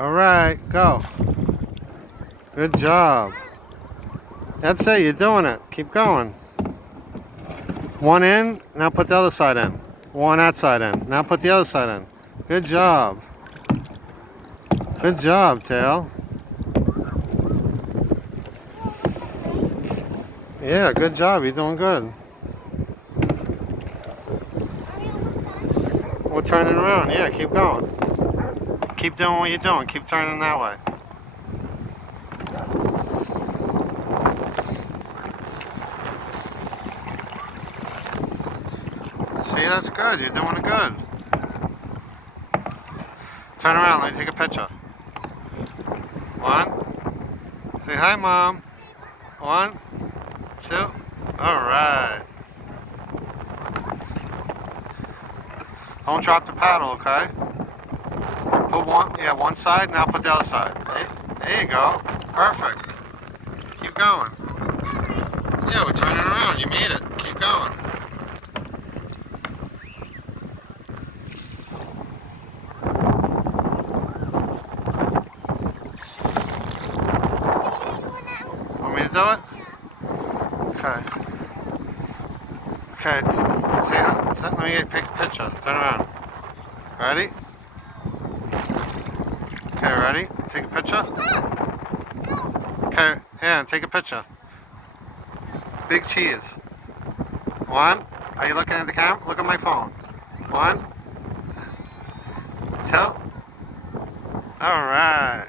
All right, go. Good job. That's it, you're doing it. Keep going. One in, now put the other side in. One that side in. Now put the other side in. Good job. Good job, Tail. Yeah, good job. You're doing good. We're turning around. Yeah, keep going. Keep doing what you're doing. Keep turning that way. See, that's good. You're doing it good. Turn around. Let me take a picture. One. Say hi, Mom. One, two. All right. Don't drop the paddle, okay? Put one side, now put the other side. There you go. Perfect. Keep going. Yeah, we're turning around. You made it. Keep going. Want me to do it? Okay. Okay, let me take a picture. Turn around. Ready? Okay, ready? Take a picture. Okay, yeah, take a picture. Big cheese. One. Are you looking at the camera? Look at my phone. One. Two. All right.